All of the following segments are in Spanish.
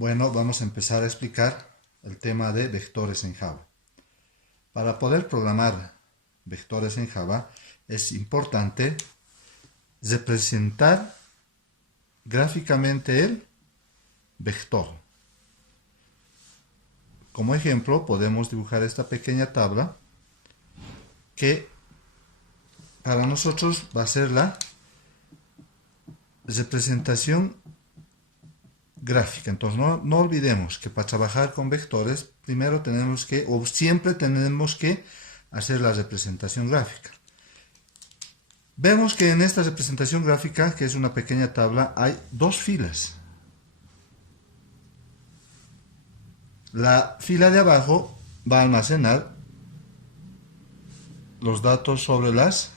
Bueno, vamos a empezar a explicar el tema de vectores en Java. Para poder programar vectores en Java es importante representar gráficamente el vector. Como ejemplo, podemos dibujar esta pequeña tabla que para nosotros va a ser la representación gráfica. Entonces no olvidemos que para trabajar con vectores primero tenemos que, o siempre tenemos que hacer la representación gráfica. Vemos que en esta representación gráfica, que es una pequeña tabla, hay dos filas. La fila de abajo va a almacenar los datos sobre las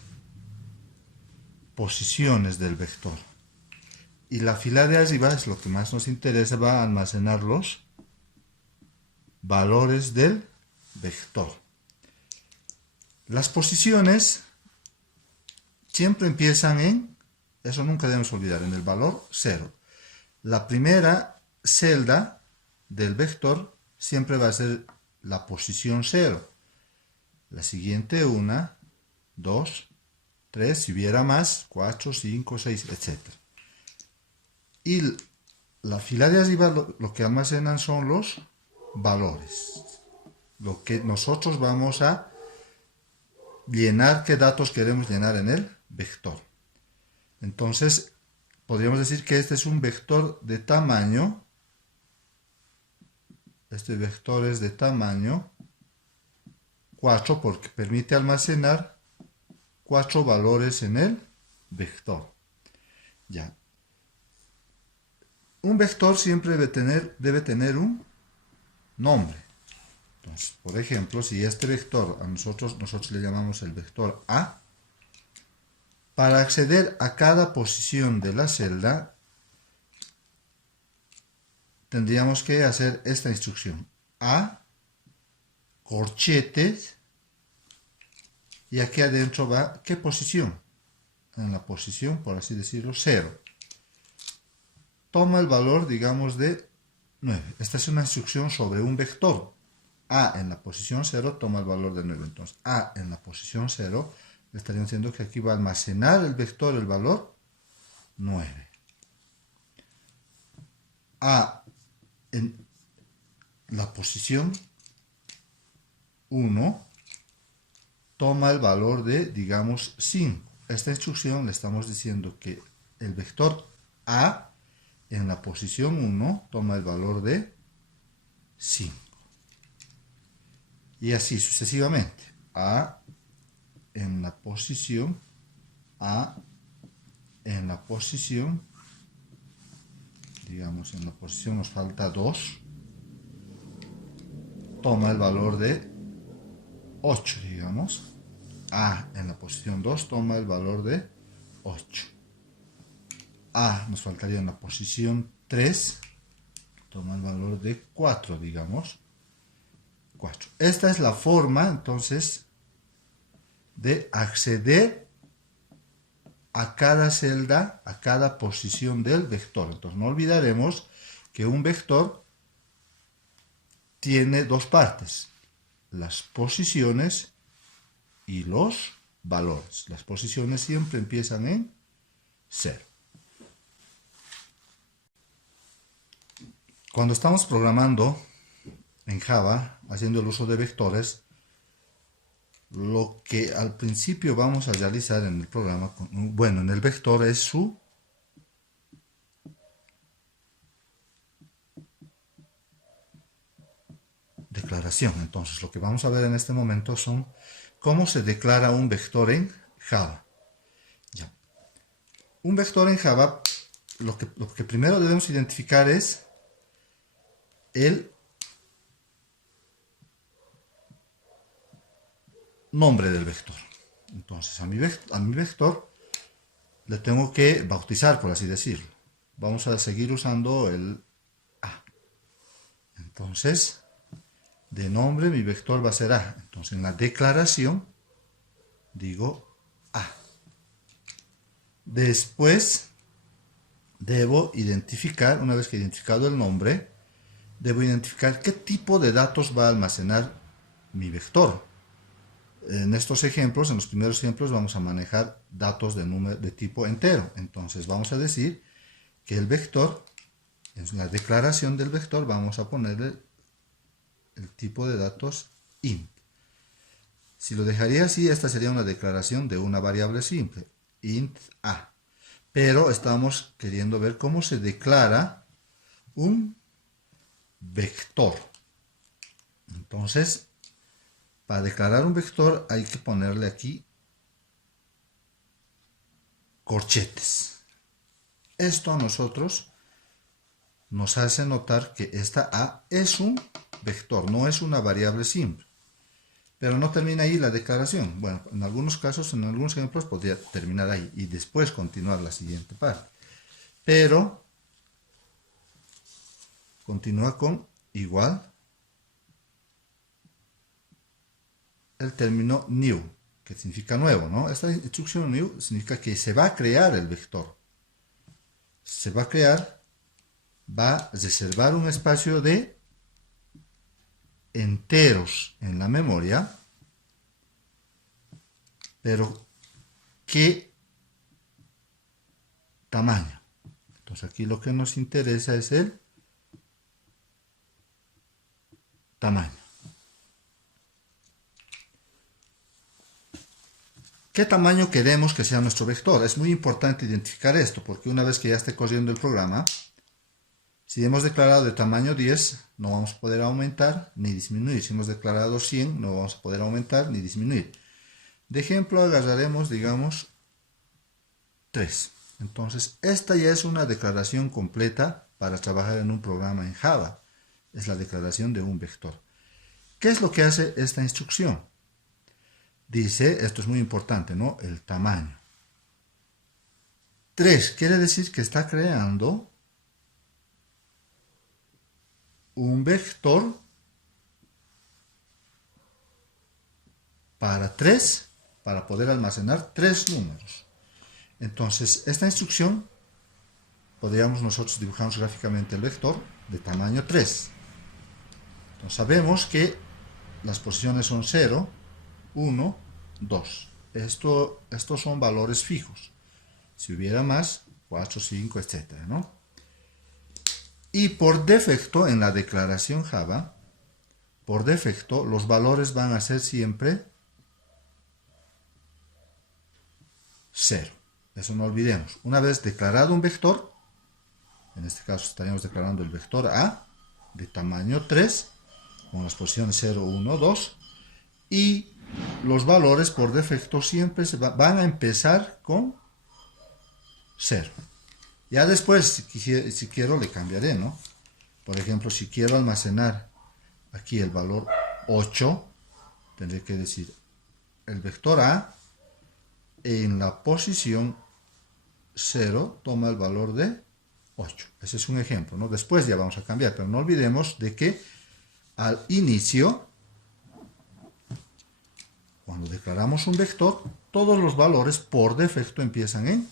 posiciones del vector. Y la fila de arriba, es lo que más nos interesa, va a almacenar los valores del vector. Las posiciones siempre empiezan en, eso nunca debemos olvidar, en el valor 0. La primera celda del vector siempre va a ser la posición 0. La siguiente 1, 2, 3, si hubiera más, 4, 5, 6, etc. Y la fila de arriba lo que almacenan son los valores. Lo que nosotros vamos a llenar, qué datos queremos llenar en el vector. Entonces, podríamos decir que este es un vector de tamaño. Este vector es de tamaño 4 porque permite almacenar 4 valores en el vector. Ya. Un vector siempre debe tener un nombre. Entonces, por ejemplo, si este vector nosotros le llamamos el vector A, para acceder a cada posición de la celda, tendríamos que hacer esta instrucción. A, corchetes, y aquí adentro va, ¿qué posición? En la posición, por así decirlo, 0. Toma el valor, digamos, de 9. Esta es una instrucción sobre un vector. A en la posición 0 toma el valor de 9. Entonces, A en la posición 0, le estarían diciendo que aquí va a almacenar el vector el valor 9. A en la posición 1 toma el valor de, digamos, 5. Esta instrucción le estamos diciendo que el vector A en la posición 1 toma el valor de 5. Y así sucesivamente. A en la posición, digamos en la posición nos falta 2, toma el valor de 8, digamos. A en la posición 2 toma el valor de 8. A nos faltaría en la posición 3, toma el valor de 4, digamos. 4. Esta es la forma, entonces, de acceder a cada celda, a cada posición del vector. Entonces, no olvidaremos que un vector tiene dos partes, las posiciones y los valores. Las posiciones siempre empiezan en 0. Cuando estamos programando en Java, haciendo el uso de vectores, lo que al principio vamos a realizar en el programa, bueno, en el vector es su declaración. Entonces, lo que vamos a ver en este momento son cómo se declara un vector en Java. Ya. Un vector en Java, lo que primero debemos identificar es el nombre del vector. Entonces a mi vector le tengo que bautizar, por así decirlo. Vamos a seguir usando el A. Entonces, de nombre mi vector va a ser A. Entonces en la declaración digo A. Después debo identificar, una vez que he identificado el nombre, debo identificar qué tipo de datos va a almacenar mi vector. En estos ejemplos, en los primeros ejemplos, vamos a manejar datos de tipo entero. Entonces vamos a decir que el vector, en la declaración del vector, vamos a ponerle el tipo de datos int. Si lo dejaría así, esta sería una declaración de una variable simple, int a. Pero estamos queriendo ver cómo se declara un vector. Entonces, para declarar un vector hay que ponerle aquí corchetes. Esto a nosotros nos hace notar que esta a es un vector, no es una variable simple. Pero no termina ahí la declaración. Bueno, en algunos casos, en algunos ejemplos, podría terminar ahí y después continuar la siguiente parte. Pero continúa con igual el término new, que significa nuevo, ¿no? Esta instrucción new significa que se va a crear el vector. Se va a crear, va a reservar un espacio de enteros en la memoria, pero ¿qué tamaño? Entonces aquí lo que nos interesa es el tamaño. ¿Qué tamaño queremos que sea nuestro vector? Es muy importante identificar esto, porque una vez que ya esté corriendo el programa, si hemos declarado de tamaño 10, no vamos a poder aumentar ni disminuir. Si hemos declarado 100, no vamos a poder aumentar ni disminuir. De ejemplo, agarraremos, digamos, 3. Entonces, esta ya es una declaración completa para trabajar en un programa en Java. Es la declaración de un vector. ¿Qué es lo que hace esta instrucción? Dice, esto es muy importante, ¿no? El tamaño. 3 quiere decir que está creando un vector para poder almacenar 3 números. Entonces, esta instrucción, podríamos nosotros dibujar gráficamente el vector de tamaño 3. Entonces, sabemos que las posiciones son 0, 1, 2. Estos son valores fijos. Si hubiera más, 4, 5, etc., ¿no? Y por defecto, en la declaración Java, por defecto, los valores van a ser siempre 0. Eso no olvidemos. Una vez declarado un vector, en este caso estaríamos declarando el vector A de tamaño 3, con las posiciones 0, 1, 2, y los valores por defecto siempre van a empezar con 0. Ya después, si quiero, le cambiaré, ¿no? Por ejemplo, si quiero almacenar aquí el valor 8, tendré que decir el vector A en la posición 0 toma el valor de 8. Ese es un ejemplo, ¿no? Después ya vamos a cambiar, pero no olvidemos de que al inicio, cuando declaramos un vector, todos los valores por defecto empiezan en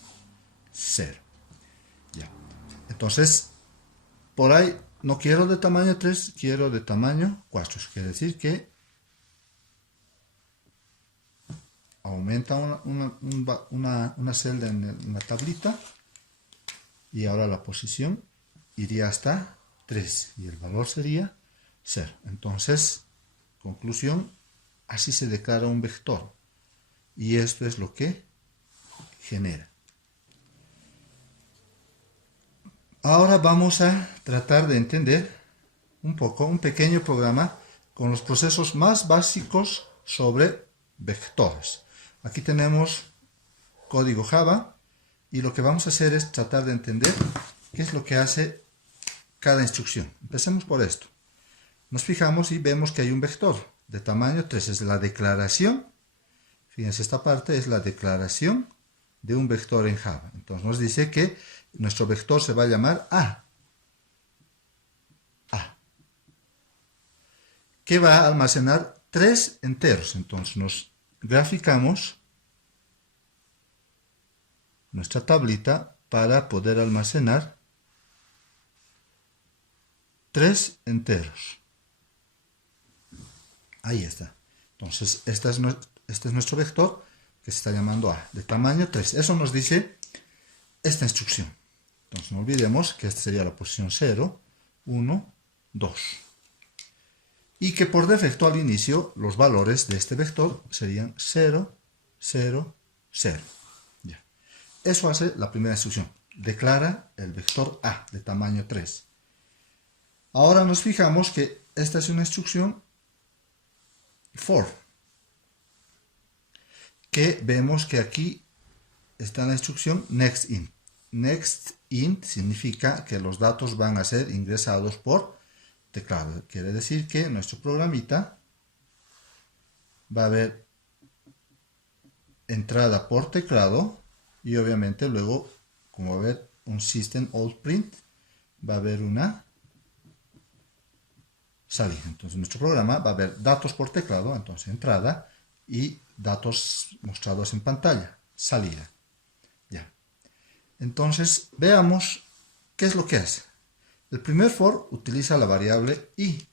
0. Ya. Entonces, por ahí no quiero de tamaño 3, quiero de tamaño 4. Eso quiere decir que aumenta una celda en la tablita y ahora la posición iría hasta 3 y el valor sería 0. Entonces, conclusión, así se declara un vector y esto es lo que genera. Ahora vamos a tratar de entender un pequeño programa con los procesos más básicos sobre vectores. Aquí tenemos código Java y lo que vamos a hacer es tratar de entender qué es lo que hace cada instrucción. Empecemos por esto. Nos fijamos y vemos que hay un vector de tamaño 3. Es la declaración. Fíjense, esta parte es la declaración de un vector en Java. Entonces nos dice que nuestro vector se va a llamar A. Que va a almacenar 3 enteros. Entonces nos graficamos nuestra tablita para poder almacenar 3 enteros. Ahí está. Entonces, este es nuestro vector que se está llamando A, de tamaño 3. Eso nos dice esta instrucción. Entonces, no olvidemos que esta sería la posición 0, 1, 2. Y que por defecto al inicio los valores de este vector serían 0, 0, 0. Ya. Eso hace la primera instrucción. Declara el vector A de tamaño 3. Ahora nos fijamos que esta es una instrucción for. Que vemos que aquí está la instrucción nextInt. NextInt significa que los datos van a ser ingresados por teclado. Quiere decir que nuestro programita va a haber entrada por teclado y obviamente luego, como va a haber un system.out.print, va a haber una salida. Entonces nuestro programa va a haber datos por teclado, entonces entrada, y datos mostrados en pantalla, salida. Ya. Entonces veamos qué es lo que hace. El primer for utiliza la variable i.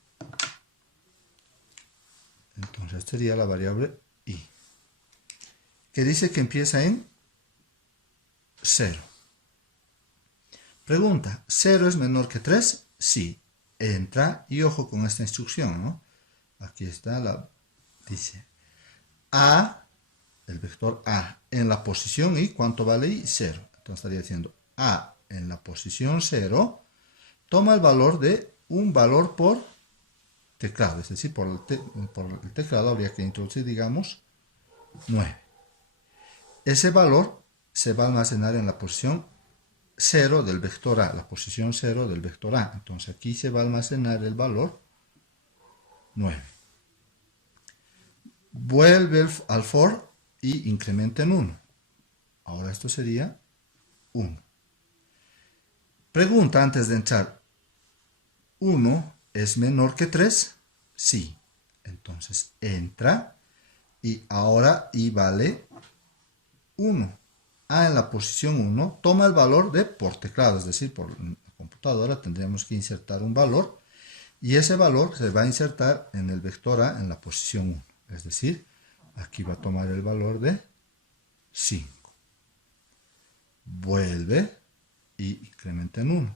Entonces sería la variable i, que dice que empieza en 0. Pregunta, ¿0 es menor que 3? Sí. Entra, y ojo con esta instrucción, ¿no? Aquí está dice A, el vector A en la posición i, ¿cuánto vale i? 0. Entonces estaría diciendo A en la posición 0, toma el valor de un valor por teclado, es decir, por el teclado habría que introducir, digamos, 9. Ese valor se va a almacenar en la posición 0 del vector A, la posición 0 del vector A. Entonces aquí se va a almacenar el valor 9. Vuelve al for y incrementa en 1. Ahora esto sería 1. Pregunta antes de entrar, ¿1 es menor que 3? Sí. Entonces entra y ahora i vale 1. A en la posición 1 toma el valor de por teclado, es decir, por la computadora tendríamos que insertar un valor y ese valor se va a insertar en el vector A en la posición 1. Es decir, aquí va a tomar el valor de 5. Vuelve y incrementa en 1.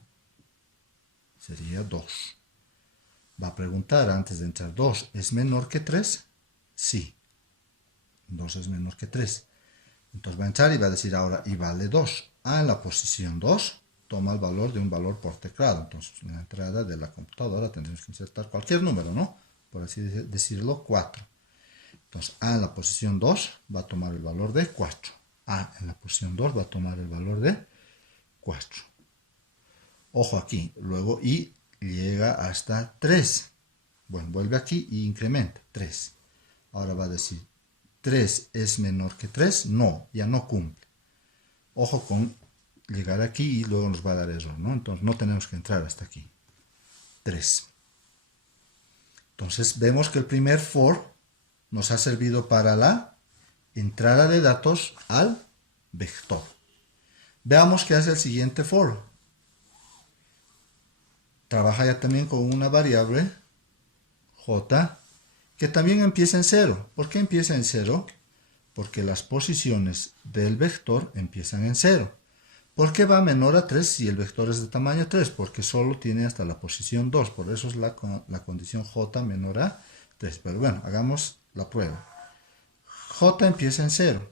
Sería 2. Va a preguntar antes de entrar, ¿2 es menor que 3? Sí. 2 es menor que 3. Entonces va a entrar y va a decir ahora y vale 2. A en la posición 2 toma el valor de un valor por teclado. Entonces en la entrada de la computadora tendremos que insertar cualquier número, ¿no? Por así decirlo, 4. Entonces A en la posición 2 va a tomar el valor de 4. A en la posición 2 va a tomar el valor de 4. Ojo aquí, luego i llega hasta 3. Bueno, vuelve aquí y incrementa 3. Ahora va a decir, ¿3 es menor que 3? No, ya no cumple. Ojo con llegar aquí y luego nos va a dar error, ¿no? Entonces no tenemos que entrar hasta aquí. 3. Entonces vemos que el primer for nos ha servido para la entrada de datos al vector. Veamos qué hace el siguiente for. Trabaja ya también con una variable j que también empieza en 0. ¿Por qué empieza en 0? Porque las posiciones del vector empiezan en 0. ¿Por qué va menor a 3 si el vector es de tamaño 3? Porque solo tiene hasta la posición 2. Por eso es la condición j menor a 3. Pero bueno, hagamos la prueba. J empieza en 0.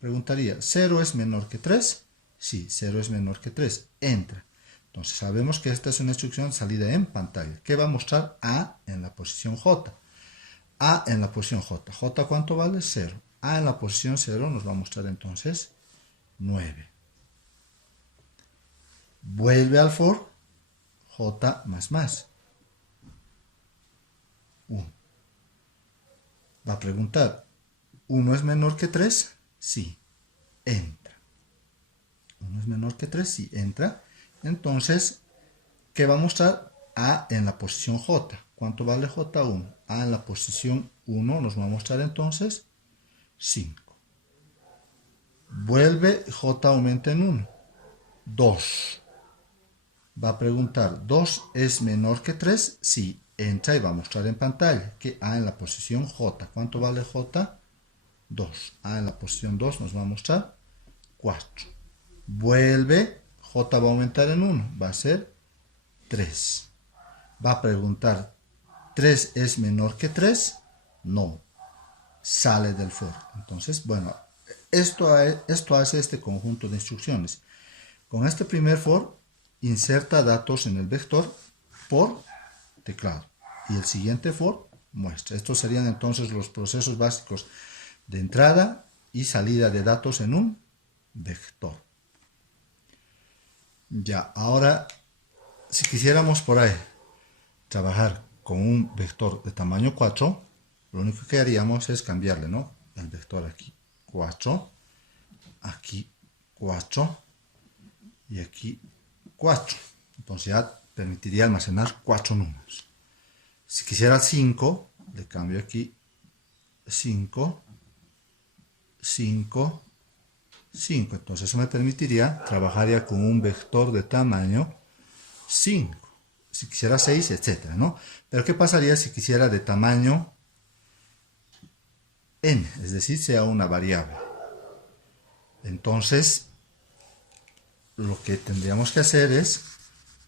Preguntaría, ¿0 es menor que 3? Sí, 0 es menor que 3. Entra. Entonces sabemos que esta es una instrucción salida en pantalla. ¿Qué va a mostrar? A en la posición J. A en la posición J. ¿J cuánto vale? 0. A en la posición 0 nos va a mostrar entonces 9. Vuelve al for J más. 1. Va a preguntar, ¿1 es menor que 3? Sí. Entra. 1 es menor que 3, sí. Entra. Entonces, ¿qué va a mostrar? A en la posición J. ¿Cuánto vale J? 1. A en la posición 1 nos va a mostrar entonces 5. Vuelve, J aumenta en 1. 2. va a preguntar, ¿2 es menor que 3? Sí, entra y va a mostrar en pantalla que A en la posición J. ¿Cuánto vale J? 2. A en la posición 2 nos va a mostrar 4. Vuelve, J va a aumentar en 1, va a ser 3. Va a preguntar, ¿3 es menor que 3? No, sale del for. Entonces, bueno, esto hace este conjunto de instrucciones. Con este primer for, inserta datos en el vector por teclado. Y el siguiente for muestra. Estos serían entonces los procesos básicos de entrada y salida de datos en un vector. Ya, ahora, si quisiéramos por ahí trabajar con un vector de tamaño 4, lo único que haríamos es cambiarle, ¿no? El vector aquí 4, aquí 4 y aquí 4. Entonces ya permitiría almacenar 4 números. Si quisiera 5, le cambio aquí 5, 5, 5. Entonces eso me permitiría trabajar ya con un vector de tamaño 5. Si quisiera 6, etcétera, ¿no? Pero ¿qué pasaría si quisiera de tamaño n? Es decir, sea una variable. Entonces, lo que tendríamos que hacer es,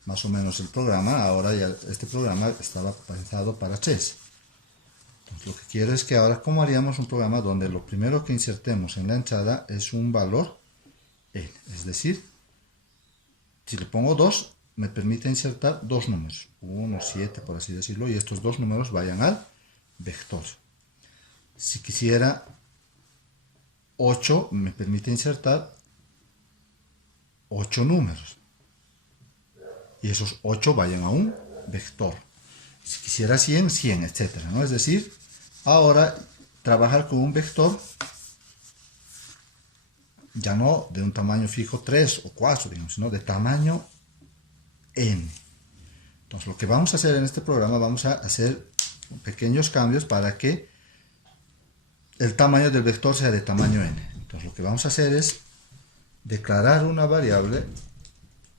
más o menos el programa, ahora ya este programa estaba pensado para chess. Entonces, lo que quiero es que ahora, ¿cómo haríamos un programa donde lo primero que insertemos en la entrada es un valor n? Es decir, si le pongo 2, me permite insertar dos números, 1, 7, por así decirlo, y estos dos números vayan al vector. Si quisiera 8, me permite insertar 8 números, y esos 8 vayan a un vector. Si quisiera 100, 100, etcétera, ¿no? Es decir, ahora trabajar con un vector ya no de un tamaño fijo 3 o 4, digamos, sino de tamaño n. Entonces, lo que vamos a hacer en este programa, vamos a hacer pequeños cambios para que el tamaño del vector sea de tamaño n. Entonces, lo que vamos a hacer es declarar una variable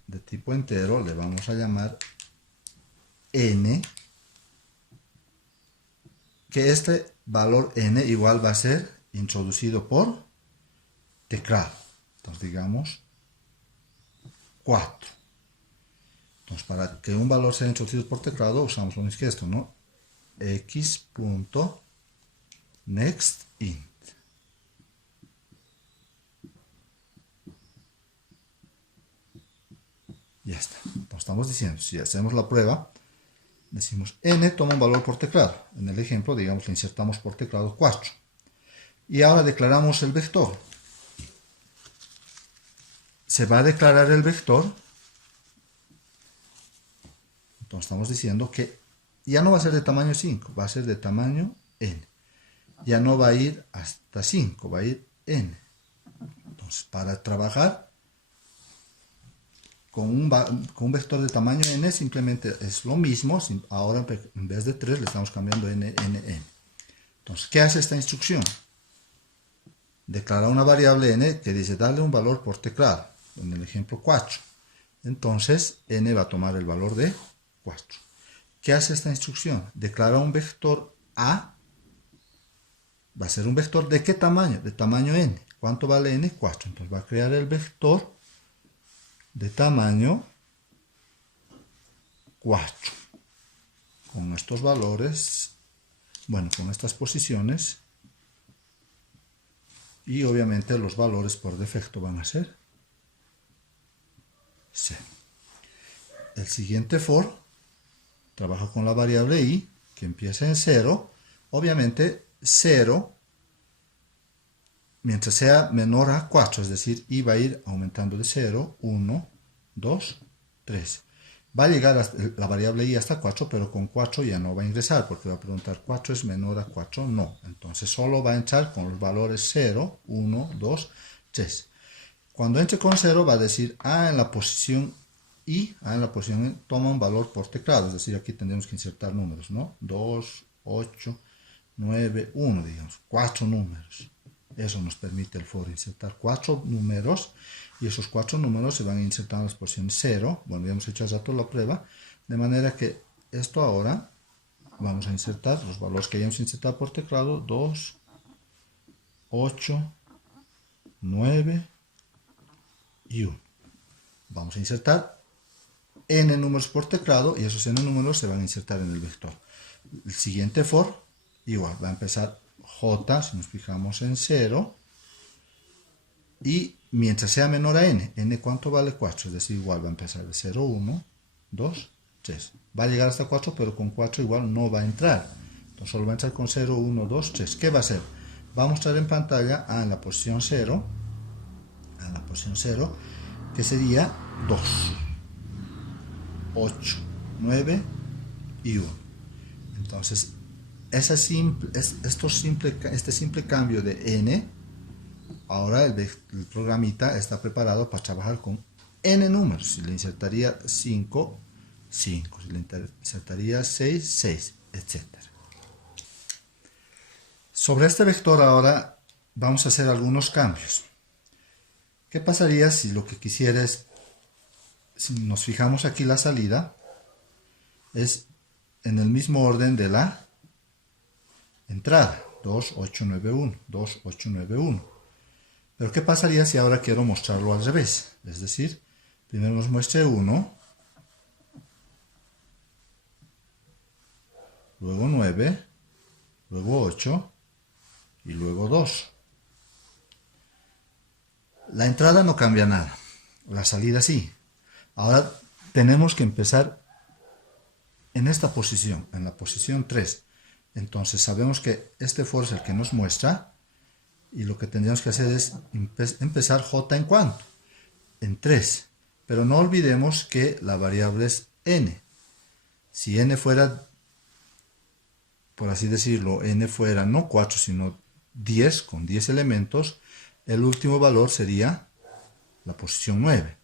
de tipo entero, le vamos a llamar n, que este valor n igual va a ser introducido por teclado. Entonces, digamos 4. Entonces, para que un valor sea introducido por teclado, usamos lo mismo que esto, ¿no? x.nextInt. Ya está. Entonces, estamos diciendo, si hacemos la prueba, decimos n toma un valor por teclado. En el ejemplo, digamos, le insertamos por teclado 4. Y ahora declaramos el vector. Se va a declarar el vector. Entonces estamos diciendo que ya no va a ser de tamaño 5, va a ser de tamaño n. Ya no va a ir hasta 5, va a ir n. Entonces, para trabajar con un vector de tamaño n, simplemente es lo mismo. Ahora, en vez de 3, le estamos cambiando n. Entonces, ¿qué hace esta instrucción? Declara una variable n que dice darle un valor por teclado, en el ejemplo 4. Entonces, n va a tomar el valor de 4. ¿Qué hace esta instrucción? Declara un vector a, va a ser un vector ¿de qué tamaño? De tamaño n. ¿Cuánto vale n? 4. Entonces va a crear el vector de tamaño 4. Con estos valores, bueno, con estas posiciones, y obviamente los valores por defecto van a ser 0. El siguiente for trabaja con la variable i, que empieza en 0. Obviamente 0, mientras sea menor a 4, es decir, i va a ir aumentando de 0, 1, 2, 3. Va a llegar la variable i hasta 4, pero con 4 ya no va a ingresar, porque va a preguntar, ¿4 es menor a 4? No. Entonces solo va a entrar con los valores 0, 1, 2, 3. Cuando entre con 0 va a decir A en la posición I, A en la posición I, toma un valor por teclado, es decir, aquí tendremos que insertar números, ¿no? 2, 8, 9, 1, digamos, 4 números. Eso nos permite el for insertar 4 números y esos 4 números se van a insertar en las posiciones 0. Bueno, ya hemos hecho hace rato la prueba, de manera que esto ahora vamos a insertar los valores que hayamos insertado por teclado: 2, 8, 9 y 1. Vamos a insertar n números por teclado y esos n números se van a insertar en el vector. El siguiente for, igual, va a empezar j, si nos fijamos en 0, y mientras sea menor a n, n ¿cuánto vale? 4, es decir, igual va a empezar de 0, 1, 2, 3. Va a llegar hasta 4, pero con 4 igual no va a entrar. Entonces solo va a entrar con 0, 1, 2, 3. ¿Qué va a hacer? Va a mostrar en pantalla en la posición 0, que sería 2, 8, 9 y 1. Entonces, este simple cambio de n, ahora el programita está preparado para trabajar con n números. Si le insertaría 5, 5. Si le insertaría 6, 6, etc. Sobre este vector ahora vamos a hacer algunos cambios. ¿Qué pasaría si lo que quisiera es, si nos fijamos aquí la salida, es en el mismo orden de la entrada, 2, 8, 9, 1, 2, 8, 9, 1. Pero ¿qué pasaría si ahora quiero mostrarlo al revés? Es decir, primero nos muestre 1, luego 9, luego 8 y luego 2. La entrada no cambia nada, la salida sí. Ahora tenemos que empezar en esta posición, en la posición 3. Entonces sabemos que este for es el que nos muestra y lo que tendríamos que hacer es empezar j en cuánto, en 3. Pero no olvidemos que la variable es n. Si n fuera, por así decirlo, n fuera no 4 sino 10, con 10 elementos, el último valor sería la posición 9.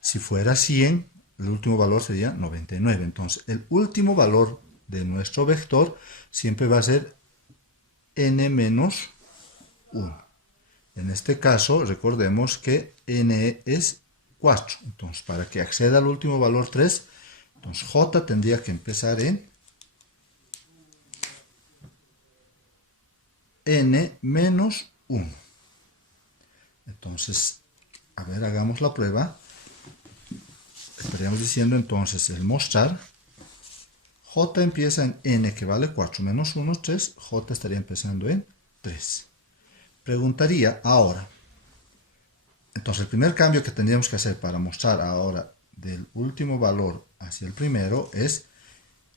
Si fuera 100, el último valor sería 99. Entonces, el último valor de nuestro vector siempre va a ser n menos 1. En este caso, recordemos que n es 4. Entonces, para que acceda al último valor 3, entonces j tendría que empezar en n menos 1. Entonces, a ver, hagamos la prueba. Estaríamos diciendo entonces el mostrar. J empieza en n que vale 4 menos 1, 3. J estaría empezando en 3. Preguntaría ahora. Entonces el primer cambio que tendríamos que hacer para mostrar ahora del último valor hacia el primero es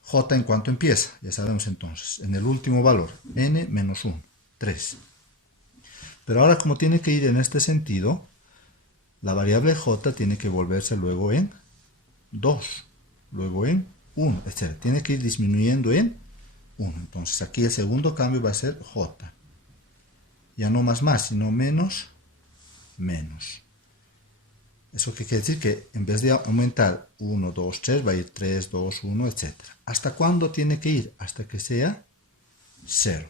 j en cuánto empieza. Ya sabemos entonces, en el último valor, n menos 1, 3. Pero ahora como tiene que ir en este sentido, la variable j tiene que volverse luego en 2, luego en 1, etc. Tiene que ir disminuyendo en 1. Entonces aquí el segundo cambio va a ser j. Ya no más, sino menos, menos. ¿Eso qué quiere decir? Que en vez de aumentar 1, 2, 3, va a ir 3, 2, 1, etc. ¿Hasta cuándo tiene que ir? Hasta que sea 0.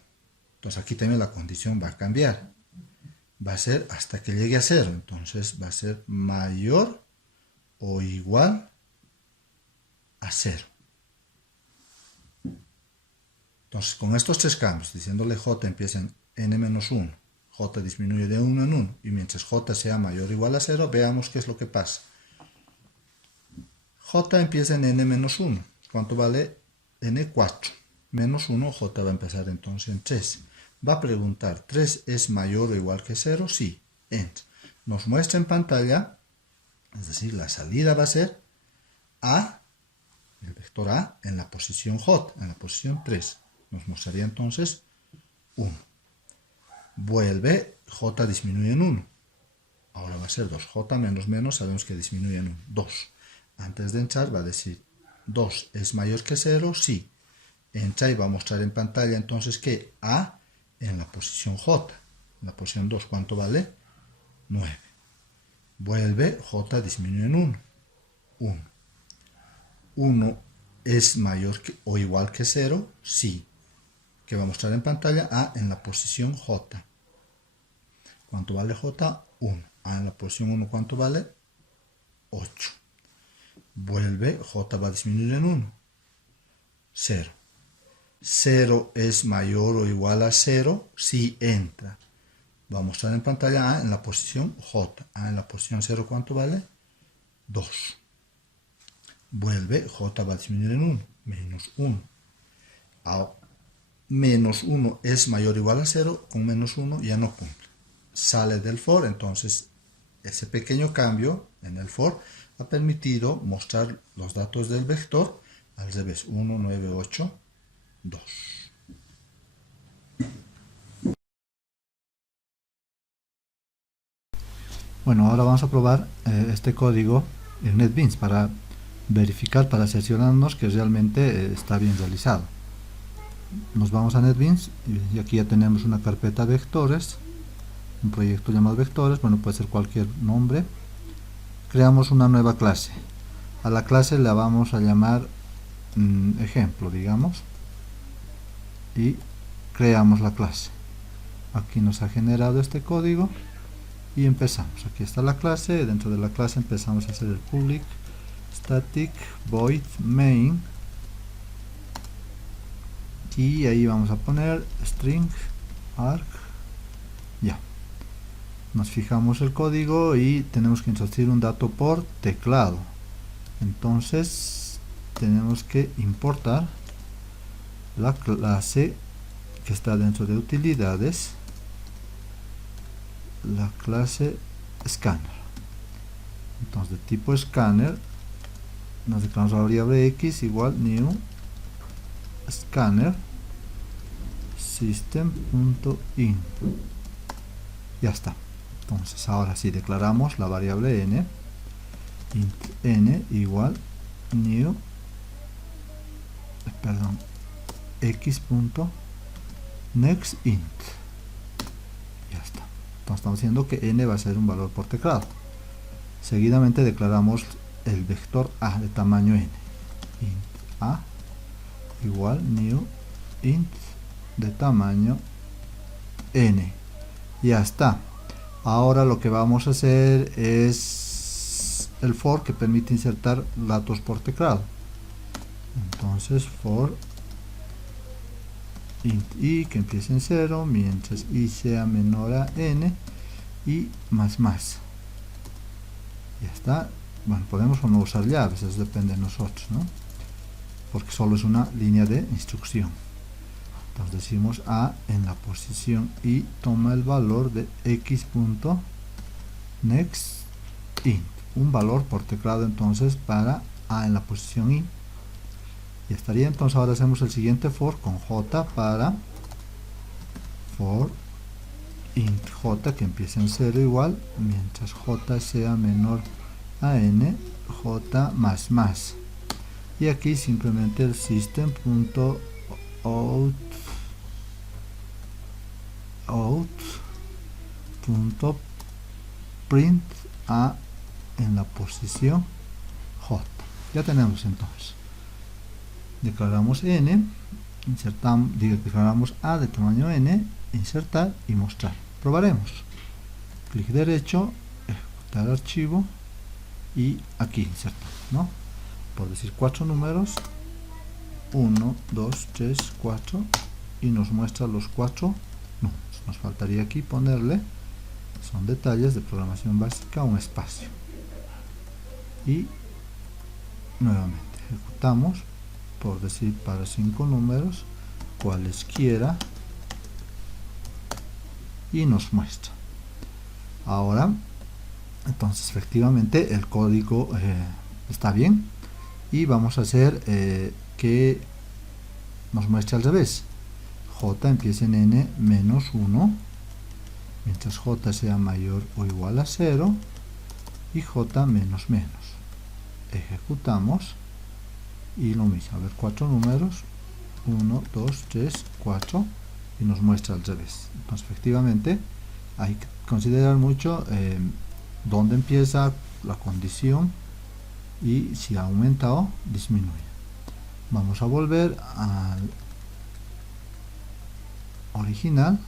Entonces aquí también la condición va a cambiar. Va a ser hasta que llegue a 0. Entonces va a ser mayor o igual a 0. Entonces con estos tres cambios, diciéndole j empieza en n menos 1, j disminuye de 1 en 1, y mientras j sea mayor o igual a 0, veamos qué es lo que pasa. J empieza en n menos 1. ¿Cuánto vale n? 4. Menos 1, j va a empezar entonces en 3. Va a preguntar, ¿3 es mayor o igual que 0? Sí. Entra. Nos muestra en pantalla, es decir, la salida va a ser a, el vector a, en la posición j, en la posición 3. Nos mostraría entonces 1. Vuelve, j disminuye en 1. Ahora va a ser 2. J menos menos sabemos que disminuye en 1. 2. Antes de entrar va a decir 2 es mayor que 0, sí. Entra y va a mostrar en pantalla entonces que A en la posición J. En la posición 2, ¿cuánto vale? 9. Vuelve, J disminuye en 1. 1. 1 es mayor que, o igual que 0, sí. Que va a mostrar en pantalla A en la posición J. ¿Cuánto vale j? 1. A en la posición 1, ¿cuánto vale? 8. Vuelve, j va a disminuir en 1. 0. 0 es mayor o igual a 0 si entra. Va a mostrar en pantalla A en la posición j. A en la posición 0, ¿cuánto vale? 2. Vuelve, j va a disminuir en 1. Menos 1. Menos 1 es mayor o igual a 0. Con menos 1 ya no cumple. Sale del for, entonces ese pequeño cambio en el for ha permitido mostrar los datos del vector al revés. 1, 9, 8, 2. Bueno, ahora vamos a probar este código en NetBeans para verificar, para cerciorarnos que realmente está bien realizado. Nos vamos a NetBeans y aquí ya tenemos una carpeta vectores, un proyecto llamado vectores, bueno, puede ser cualquier nombre. Creamos una nueva clase. A la clase la vamos a llamar ejemplo, digamos, y creamos la clase. Aquí nos ha generado este código y empezamos. Aquí está la clase. Dentro de la clase empezamos a hacer el public static void main y ahí vamos a poner string arg. Ya nos fijamos el código y tenemos que introducir un dato por teclado. Entonces tenemos que importar la clase que está dentro de utilidades, la clase scanner. Entonces de tipo scanner nos declaramos la variable x igual new scanner system.in. Ya está. Entonces ahora sí declaramos la variable n, int n igual new x.nextInt. Ya está. Entonces estamos diciendo que n va a ser un valor por teclado. Seguidamente declaramos el vector a de tamaño n, int a igual new int de tamaño n. Ya está. Ahora lo que vamos a hacer es el for que permite insertar datos por teclado. Entonces for int i que empiece en 0 mientras i sea menor a n y más más. Ya está. Bueno, podemos o no usar llaves, eso depende de nosotros, ¿no? Porque solo es una línea de instrucción. Entonces decimos a en la posición i toma el valor de x.nextInt, un valor por teclado entonces para a en la posición i. Y estaría. Entonces ahora hacemos el siguiente for con j para for int j que empiece en 0 igual mientras j sea menor a n, j más más. Y aquí simplemente el system.out print a en la posición j. Ya tenemos entonces. Declaramos n, insertamos, declaramos a de tamaño n, insertar y mostrar. Probaremos. Clic derecho, ejecutar archivo y aquí insertamos, ¿no? Por decir 4 números, 1, 2, 3, 4 y nos muestra los 4 números. Nos faltaría aquí ponerle, son detalles de programación básica, un espacio. Y nuevamente ejecutamos, por decir para 5 números, cualesquiera, y nos muestra. Ahora, entonces efectivamente el código está bien y vamos a hacer que nos muestre al revés. J empieza en n menos 1 mientras j sea mayor o igual a 0 y j menos menos. Ejecutamos y lo mismo, a ver, 4 números, 1, 2, 3, 4 y nos muestra al revés. Entonces efectivamente hay que considerar mucho dónde empieza la condición y si ha aumentado o disminuye. Vamos a volver al original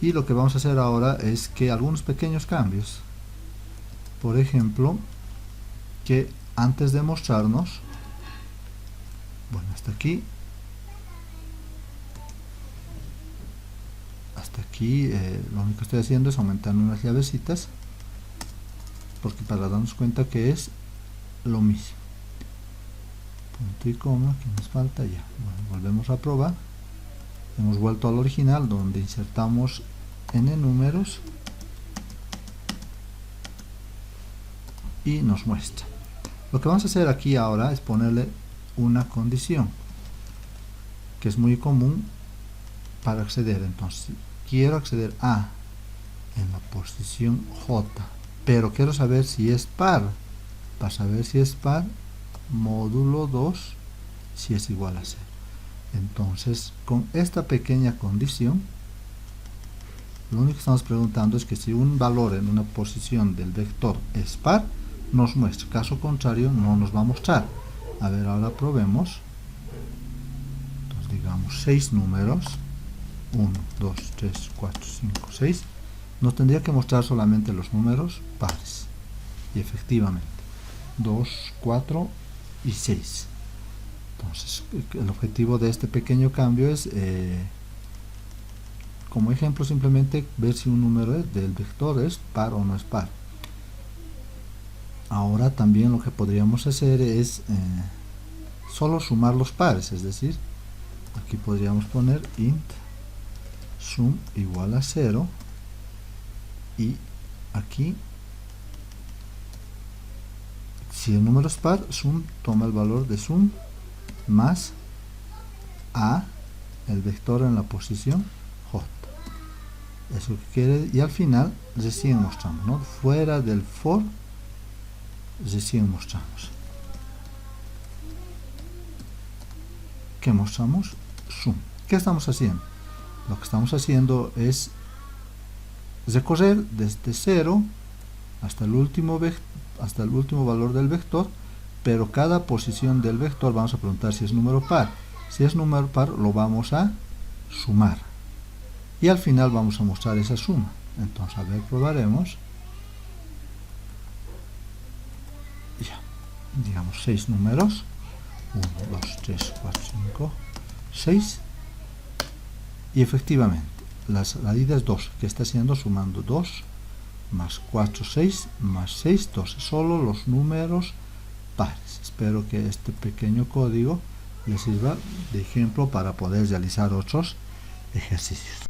Y lo que vamos a hacer ahora es que algunos pequeños cambios. Por ejemplo, que antes de mostrarnos, bueno, hasta aquí, lo único que estoy haciendo es aumentar unas llavecitas, porque para darnos cuenta que es lo mismo. Punto y coma, que nos falta ya. Bueno, volvemos a probar. Hemos vuelto al original, donde insertamos n números y nos muestra. Lo que vamos a hacer aquí ahora es ponerle una condición, que es muy común para acceder. Entonces, quiero acceder a en la posición J, pero quiero saber si es par. Para saber si es par, módulo 2 si es igual a 0. Entonces, con esta pequeña condición, lo único que estamos preguntando es que si un valor en una posición del vector es par, nos muestra. Caso contrario, no nos va a mostrar. A ver, ahora probemos. Entonces, digamos 6 números. 1, 2, 3, 4, 5, 6. Nos tendría que mostrar solamente los números pares. Y efectivamente, 2, 4 y 6. Entonces, el objetivo de este pequeño cambio es, como ejemplo, simplemente ver si un número del vector es par o no es par. Ahora también lo que podríamos hacer es solo sumar los pares, es decir, aquí podríamos poner int sum igual a 0, y aquí, si el número es par, sum toma el valor de sum más a, el vector en la posición J. Eso que quiere, y al final recién mostramos, ¿no? Fuera del for, recién mostramos. ¿Qué mostramos? Sum. ¿Qué estamos haciendo? Lo que estamos haciendo es recorrer desde 0 hasta el último valor del vector, pero cada posición del vector vamos a preguntar si es número par. Si es número par, lo vamos a sumar. Y al final vamos a mostrar esa suma. Entonces, a ver, probaremos. Ya, digamos 6 números. 1, 2, 3, 4, 5, 6. Y efectivamente, la salida es 2, que está haciendo sumando 2 más 4, 6, más 6, 12. Solo los números pares. Espero que este pequeño código les sirva de ejemplo para poder realizar otros ejercicios.